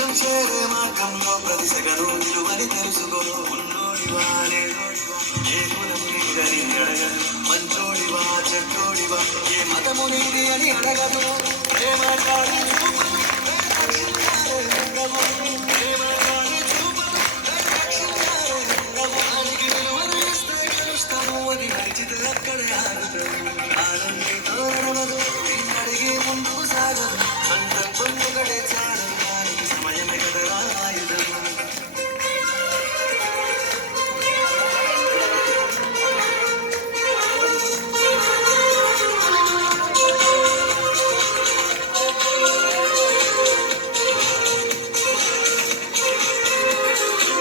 లక్ష్యం చేరే మార్గంలో ప్రతి సెగను నిలువని తెలుసుకో. ఉన్నోడివా లేనోడివా ఏ కులం నీదని అడగదు. మంచోడివా చెడ్డోడివా ఏ మతము నీది అని అడగదు. ప్రేమ చాలి చూపదు రక్షించాలే ఉండవు. ప్రేమ చాలి చూపదు రక్షించాలే ఉండవు. దానికి విలువను ఇస్తే గెలుస్తాము అని నడిచితే అక్కడే ఆడుతాము. ఆనందితో నడవదు నిన్నడిగి ముందుకు సాగదు. సంకల్పం ఒకటే చాలు దానికి సమయమే కదరా ఆయుధం.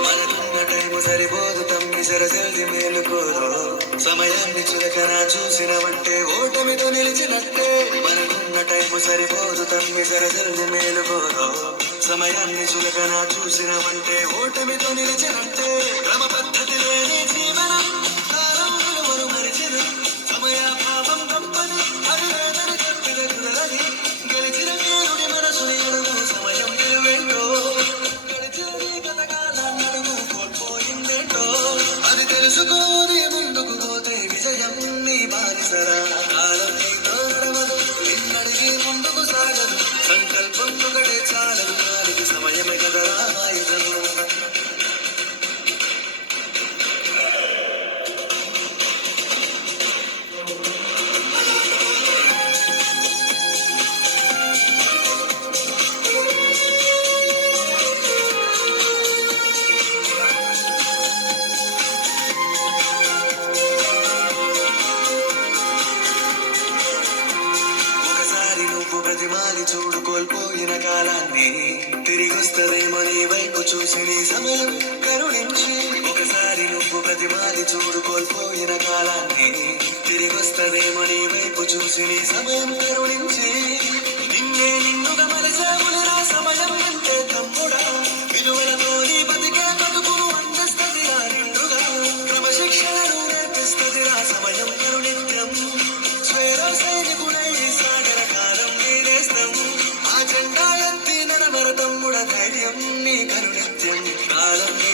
మనకున్న టైము సరిపోదు తమ్మి సరసల్ది మేలుకోరో. సమయాన్ని చులకన చూసినవంటే ఓటమితో నిలిచినట్టే. మనకున్న టైము సరిపోదు తమ్మి సరసల్ది మేలుకోరో. సమయాన్ని చులకన చూసినవంటే ఓటమితో నిలిచినట్టే. క్రమ పద్ధతి లేని జీవనం కాలం విలువను మరిచిన. సమయాభావం గొప్పది అది లేదని చెప్పిన కుదరది. గెలిచిన వీరుడి మనసుని అడుగు సమయం విలువేంటో. గడిచిన గతకాలాన్ని అడుగు కోల్పోయిందేంటో. అది తెలుసుకోని ముందుకు పోతే విజయం నీ బానిసరా. కాలం నీతో నడవదు నిన్నడిగి ముందుకు సాగదు. సంకల్పం ఒకటే చాలదు దానికి సమయమే కదరా ఆయుధం. ఒకసారి నువ్వు ప్రతిమాలి చూడు కోల్పోయిన కాలాన్ని. తిరిగొస్తదేమో నీ వైపు చూసి నీ సమయం కరుణించి. ఒకసారి నువ్వు ప్రతిమాలి చూడు కోల్పోయిన కాలాన్ని. తిరిగొస్తదేమో నీ వైపు చూసి నీ సమయం కరుణించి. నిన్నే నిన్నుగా మలచావులరా సమయం అంటే తమ్ముడా. విలువలతో నీ బతికే బతుకును అందిస్తదిరా నిండుగా. క్రమశిక్షణను నేర్పిస్తదిరా సమయం కరుణిత్యం. స్వేర సైనికుడై సాగర కాలం నీనేస్తం. ఆ జెండా ఎత్తి నడవర తమ్ముడ ధైర్యం నీ కరుణిత్యం. కాలం నీ